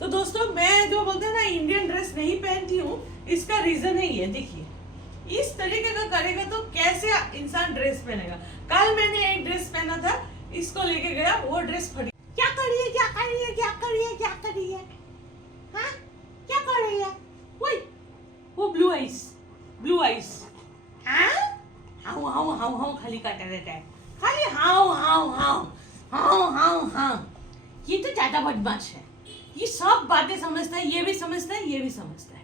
तो दोस्तों मैं जो बोलते हैं ना इंडियन ड्रेस नहीं पहनती हूँ, इसका रीजन है ये देखिए, इस तरीके का करेगा तो कैसे इंसान ड्रेस पहनेगा। कल मैंने एक ड्रेस पहना था, इसको लेके गया, वो ड्रेस फटी। क्या कर रही है, क्या कर रही है, क्या कर रही है, क्या कर रही है, हाँ क्या कर रही है? वो ब्लू आइस, ब्लू आइस, हाँ हाउ हाउ हाउ हाउ खाली काटा रहता है, खाली how how how how how how. ये तो ज्यादा बदमाश है, ये सब बातें समझता है, ये भी समझता है, ये भी समझता है।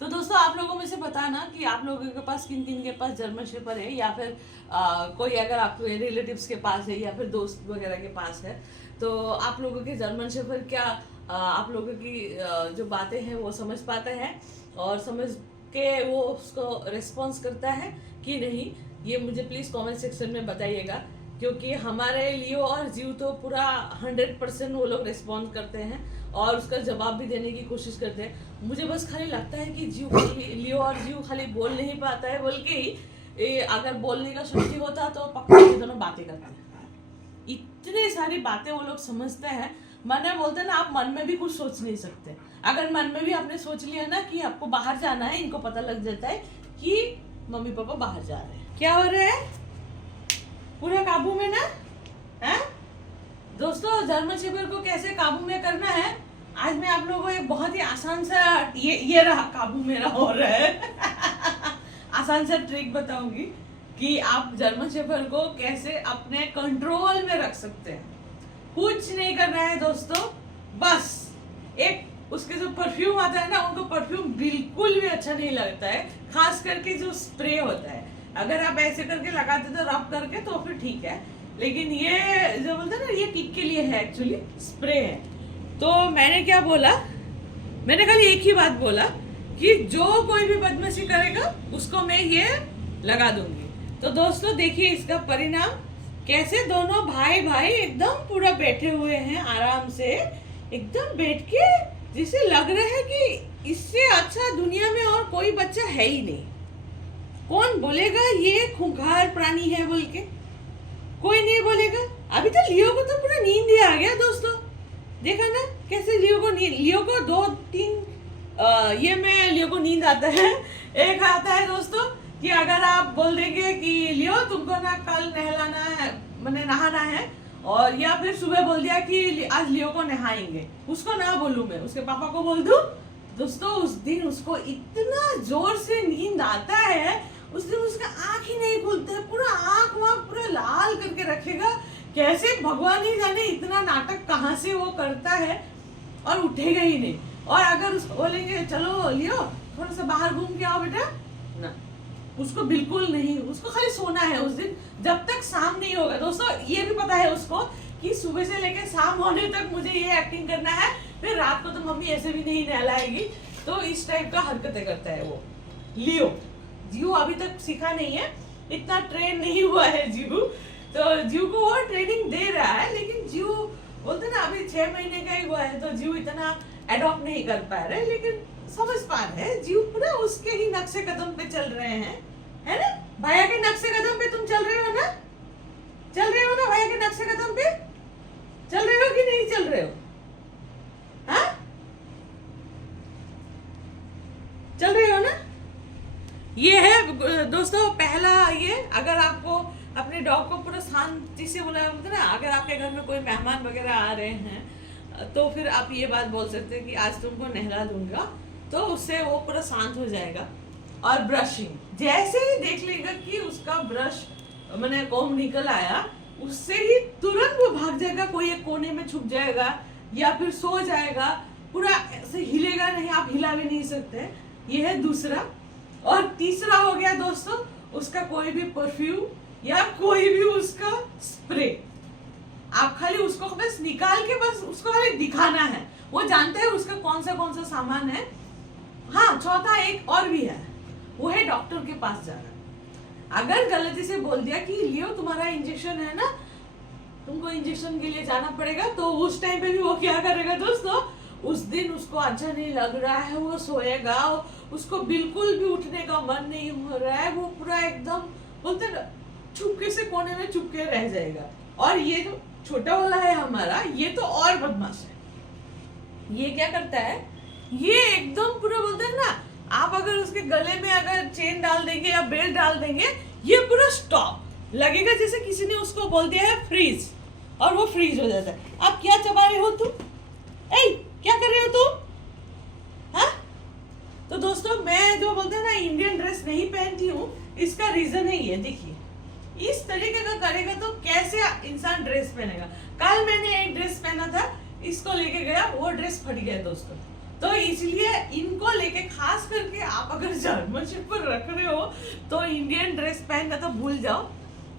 तो दोस्तों आप लोगों में से बताना कि आप लोगों के पास किन किन के पास जर्मन शेफर्ड है, या फिर कोई अगर आपके रिलेटिव्स के पास है या फिर दोस्त वगैरह के पास है, तो आप लोगों के जर्मन शेफर्ड क्या आप लोगों की जो बातें हैं वो समझ पाता है और समझ के वो उसको रिस्पॉन्स करता है कि नहीं, ये मुझे प्लीज़ कमेंट सेक्शन में बताइएगा। क्योंकि हमारे लियो और जीव तो पूरा 100% वो लोग रिस्पॉन्ड करते हैं और उसका जवाब भी देने की कोशिश करते हैं। मुझे बस खाली लगता है कि लियो और जीव खाली बोल नहीं पाता है, बोल के ही अगर बोलने का शक्ति होता तो पक्का ये दोनों बातें करते हैं। इतनी सारी बातें वो लोग समझते हैं, मन में बोलते हैं ना, आप मन में भी कुछ सोच नहीं सकते। अगर मन में भी आपने सोच लिया ना कि आपको बाहर जाना है, इनको पता लग जाता है कि मम्मी पापा बाहर जा रहे हैं। क्या हो रहा है, पूरा काबू में ना है दोस्तों। जर्मन शेफर्ड को कैसे काबू में करना है, आज मैं आप लोगों को एक बहुत ही आसान सा ये रहा काबू मेरा हो रहा है आसान सा ट्रिक बताऊंगी कि आप जर्मन शेफर्ड को कैसे अपने कंट्रोल में रख सकते हैं। कुछ नहीं करना है दोस्तों, बस एक उसके जो परफ्यूम आता है ना, उनको परफ्यूम बिल्कुल भी अच्छा नहीं लगता है, खास करके जो स्प्रे होता है। अगर आप ऐसे करके लगाते तो रब करके तो फिर ठीक है, लेकिन ये जो बोलते हैं ना, ये टिक के लिए है, एक्चुअली स्प्रे है। तो मैंने क्या बोला, मैंने खाली एक ही बात बोला कि जो कोई भी बदमाशी करेगा उसको मैं ये लगा दूंगी। तो दोस्तों देखिए इसका परिणाम, कैसे दोनों भाई भाई एकदम पूरा बैठे हुए हैं आराम से, एकदम बैठ के, जिसे लग रहा है कि इससे अच्छा दुनिया में और कोई बच्चा है ही नहीं। कौन बोलेगा ये खूंखार प्राणी है बोल के, कोई नहीं बोलेगा। अभी तो लियो को तो पूरा नींद ही आ गया दोस्तों, देखा ना कैसे लियो को 2-3 ये में लियो को नींद आता है। एक आता है दोस्तों कि अगर आप बोल देंगे कि लियो तुमको ना कल नहलाना है, मैंने नहाना है, और या फिर सुबह बोल दिया कि आज लियो को नहाएंगे, उसको ना बोलूं मैं, उसके पापा को बोल दूं दोस्तों, उस दिन उसको इतना जोर से नींद आता है, उस दिन उसका आंख ही नहीं खुलता है, पूरा आंख वहां पूरा लाल करके रखेगा। कैसे भगवान ही जाने इतना नाटक कहाँ से वो करता है, और उठेगा ही नहीं। और अगर उसको बोलेंगे चलो लियो थोड़ा सा बाहर घूम के आओ बेटा, ना, उसको बिल्कुल नहीं, उसको खाली सोना है उस दिन, जब तक शाम नहीं होगा। दोस्तों ये भी पता है उसको कि सुबह से लेकर शाम होने तक मुझे ये एक्टिंग करना है, फिर रात को तो मम्मी ऐसे भी नहीं नहलाएगी, तो इस टाइप का हरकतें करता है वो लियो। जीव अभी तक सीखा नहीं है, इतना ट्रेन नहीं हुआ है जीव, तो जीव को वो ट्रेनिंग दे रहा है, लेकिन जीव बोलते ना अभी 6 महीने का ही हुआ है, तो जीव इतना एडॉप्ट नहीं कर पा रहे, लेकिन समझ पा रहे हैं। जीव पूरा उसके ही नक्शे कदम पे चल रहे हैं, है ना भैया के नक्शे कदम पे तुम चल रहे हो ना, चल रहे हो ना भैया के नक्शे कदम पे, चल रहे हो कि नहीं चल रहे हो, हाँ चल रहे हो ना। ये है दोस्तों पहला, ये अगर आपको अपने डॉग को पूरा शांति से बुलाया ना, अगर आपके घर में कोई मेहमान वगैरह आ रहे हैं तो फिर आप ये बात बोल सकते हैं कि आज तुमको नहला दूंगा, तो उससे वो पूरा शांत हो जाएगा। और ब्रशिंग, जैसे ही देख लेगा कि उसका ब्रश मैंने कॉम्ब निकल आया, उससे ही तुरंत वो भाग जाएगा, कोई एक कोने में छुप जाएगा या फिर सो जाएगा, पूरा ऐसे हिलेगा नहीं, आप हिला भी नहीं सकते। ये है दूसरा। और तीसरा हो गया दोस्तों उसका कोई भी परफ्यूम या कोई भी उसका स्प्रे, आप खाली उसको बस निकाल के बस उसको खाली दिखाना है, वो जानते हैं उसका कौन सा सामान है। हाँ चौथा एक और भी है, वो है डॉक्टर के पास जाना। अगर गलती से बोल दिया कि लियो तुम्हारा इंजेक्शन है ना, तुमको इंजेक्शन के लिए जाना पड़ेगा, तो उस टाइम पे भी वो क्या करेगा दोस्तों, उस दिन उसको अच्छा नहीं लग रहा है, वो सोएगा, उसको बिल्कुल भी उठने का मन नहीं हो रहा है, वो पूरा एकदम बोलते ना चुपके से कोने में चुपके रह जाएगा। और ये जो छोटा वाला है हमारा, ये तो और बदमाश है, ये क्या करता है, ये एकदम पूरा बोलते हैं ना, आप अगर उसके गले में अगर चेन डाल देंगे या बेल्ट डाल देंगे, ये पूरा स्टॉप लगेगा, जैसे किसी ने उसको बोल दिया है फ्रीज, और वो फ्रीज हो जाता है। आप क्या चबा रहे हो तुम? ए, क्या कर रहे हो तुम? हाँ? तो दोस्तों, मैं जो बोलते हैं ना इंडियन ड्रेस नहीं पहनती हूँ, इसका रीजन है ये। देखिए, इस तरीके का करेगा तो कैसे इंसान ड्रेस पहनेगा। कल मैंने एक ड्रेस पहना था, इसको लेके गया, वो ड्रेस फट गया दोस्तों। तो इसलिए इनको लेके, खास करके आप अगर जर्मन शेफर्ड रख रहे हो तो इंडियन ड्रेस पहनना तो भूल जाओ।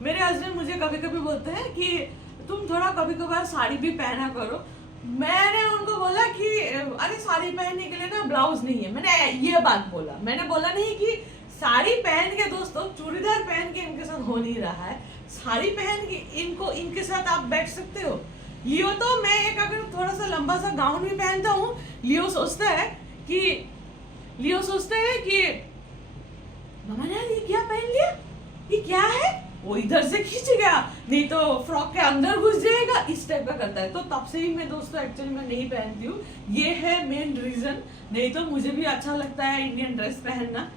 मेरे हस्बैंड मुझे कभी कभी बोलते हैं कि तुम थोड़ा कभी कभार साड़ी भी पहना करो। मैंने उनको बोला कि अरे साड़ी पहनने के लिए ना ब्लाउज नहीं है। मैंने ये बात बोला, मैंने बोला नहीं कि साड़ी पहन के दोस्तों चूड़ीदार पहन के इनके साथ हो नहीं रहा है। साड़ी पहन के इनके साथ आप बैठ सकते हो। लियो तो मैं एक अगर थोड़ा सा लंबा सा गाउन भी पहनता हूँ, लियो सोचता है कि मामा ने ये क्या पहन लिया, ये क्या है, वो इधर से खींचेगा, नहीं तो फ्रॉक के अंदर घुस जाएगा, इस टाइप का करता है। तो तब से ही मैं दोस्तों एक्चुअली मैं नहीं पहनती हूँ, ये है मेन रीजन। नहीं तो मुझे भी अच्छा लगता है इंडियन ड्रेस पहनना।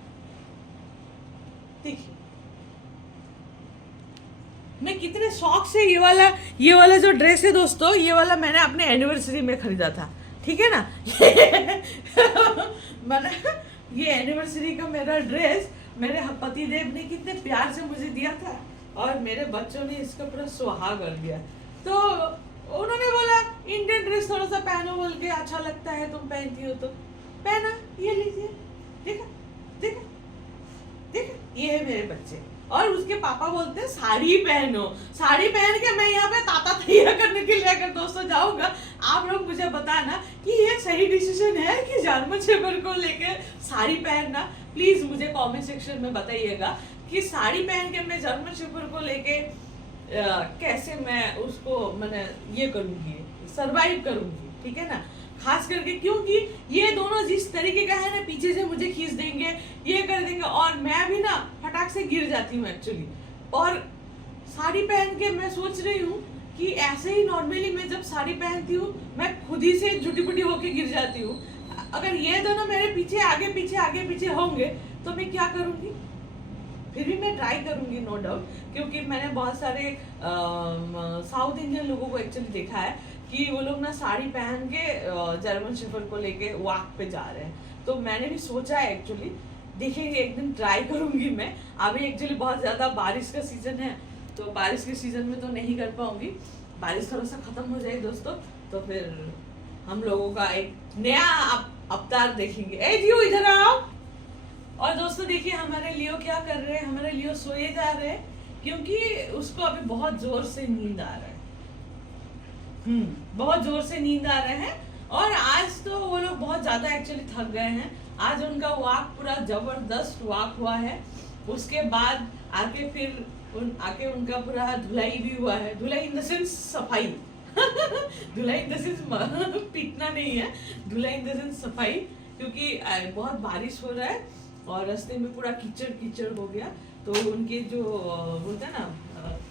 देखिए, मैं कितने शौक से ये वाला जो ड्रेस है दोस्तों, ये वाला मैंने अपने एनिवर्सरी में खरीदा था, ठीक है ना। मैंने ये एनिवर्सरी का मेरा ड्रेस मेरे पति देव ने कितने प्यार से मुझे दिया था, और मेरे बच्चों ने इसका पूरा सुहाग कर दिया। तो उन्होंने बोला इंडियन ड्रेस थोड़ा सा पहनो, बोल के अच्छा लगता है, तुम पहनती हो तो पहना, ये लीजिए, देखा देखा देखा, ये है मेरे बच्चे। और उसके पापा बोलते हैं साड़ी पहनो। साड़ी पहन के मैं यहाँ पे ताता तैयार करने के लिए अगर दोस्तों जाऊंगा, आप लोग मुझे बताना कि ये सही डिसीजन है कि जर्मन शेफर्ड को लेके साड़ी पहनना। प्लीज मुझे कमेंट सेक्शन में बताइएगा कि साड़ी पहन के मैं जर्मन शेफर्ड को लेके कैसे मैं उसको मैंने ये करूंगी, सरवाइव करूंगी, ठीक है ना। खास करके क्योंकि ये दोनों जिस तरीके का है ना, पीछे से मुझे खींच देंगे, ये कर देंगे, और मैं भी ना फटाक से गिर जाती हूँ एक्चुअली। और साड़ी पहन के मैं सोच रही हूँ कि ऐसे ही नॉर्मली मैं जब साड़ी पहनती हूँ, मैं खुद ही से जुटी पुटी होके गिर जाती हूँ। अगर ये दोनों मेरे पीछे आगे पीछे होंगे तो मैं क्या करूँगी। फिर भी मैं ट्राई करूंगी नो डाउट, क्योंकि मैंने बहुत सारे साउथ इंडियन लोगों को एक्चुअली देखा है कि वो लोग ना साड़ी पहन के जर्मन शेफर्ड को लेके वॉक पे जा रहे हैं। तो मैंने भी सोचा है एक्चुअली, देखेंगे एक दिन ट्राई करूंगी मैं। अभी एक्चुअली बहुत ज़्यादा बारिश का सीजन है, तो बारिश के सीजन में तो नहीं कर पाऊंगी। बारिश थोड़ा सा खत्म हो जाए दोस्तों, तो फिर हम लोगों का एक नया अवतार देखेंगे। ए जियो इधर आओ। और दोस्तों देखिए, हमारे लियो क्या कर रहे हैं, हमारे लियो सोए जा रहे हैं, क्योंकि उसको अभी बहुत जोर से नींद आ रहा है। बहुत जोर से नींद आ रहे हैं। और आज तो वो लोग बहुत ज्यादा एक्चुअली थक गए हैं। आज उनका वॉक पूरा जबरदस्त वॉक हुआ है। उसके बाद आके फिर आके उनका पूरा धुलाई भी हुआ है। धुलाई इन द सेंस सफाई। धुलाई इन द सेंस पीटना नहीं है, धुलाई इन द सेंस सफाई, क्योंकि बहुत बारिश हो रहा है और रास्ते में पूरा कीचड़ हो गया। तो उनके जो बोलते हैं ना,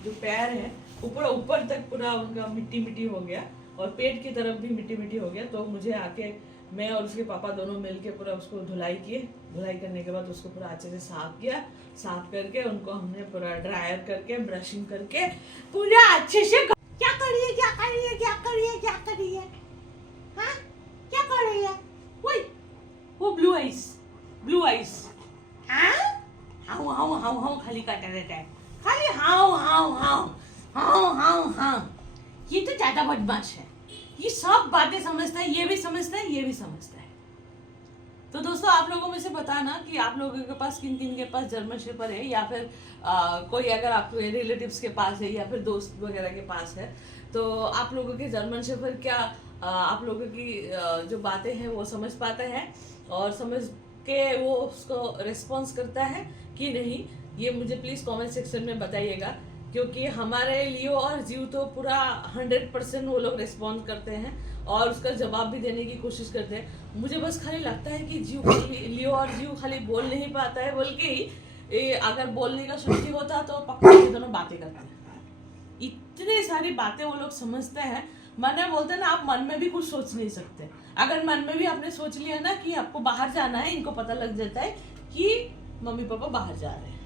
जो पैर है वो पूरा ऊपर तक पूरा उनका मिट्टी हो गया, और पेट की तरफ भी मिट्टी हो गया। तो मुझे आके मैं और उसके पापा दोनों मिलके पूरा उसको धुलाई किए। धुलाई करने के बाद उसको पूरा अच्छे से साफ किया। साफ करके उनको हमने पूरा ड्रायर करके ब्रशिंग करके पूरा अच्छे से क्या करिए हाँ क्या कर रही है वो ब्लू आइस हाँ खाली काटा रहता है, खाली हाँ। ये तो ज्यादा बदमाश है, ये सब बातें समझता है, ये भी समझता है। तो दोस्तों, आप लोगों में से बताना कि आप लोगों के पास किन के पास जर्मन शेफर्ड है, या फिर कोई अगर आपके रिलेटिव्स के पास है या फिर दोस्त वगैरह के पास है, तो आप लोगों के जर्मन शेफर्ड क्या आप लोगों की जो बातें हैं वो समझ पाता है, और समझ के वो उसको रिस्पॉन्स करता है कि नहीं, ये मुझे प्लीज़ कमेंट सेक्शन में बताइएगा। क्योंकि हमारे लियो और जीव तो पूरा 100% वो लोग रिस्पॉन्ड करते हैं और उसका जवाब भी देने की कोशिश करते हैं। मुझे बस खाली लगता है कि लियो और जीव खाली बोल नहीं पाता है, बोल के ही अगर बोलने का शक्ति होता तो पक्का ये दोनों बातें करते हैं। इतने सारी बातें वो लोग समझते हैं, मैंने बोलते हैं ना, आप मन में भी कुछ सोच नहीं सकते। अगर मन में भी आपने सोच लिया ना कि आपको बाहर जाना है, इनको पता लग जाता है कि मम्मी पापा बाहर जा रहे हैं।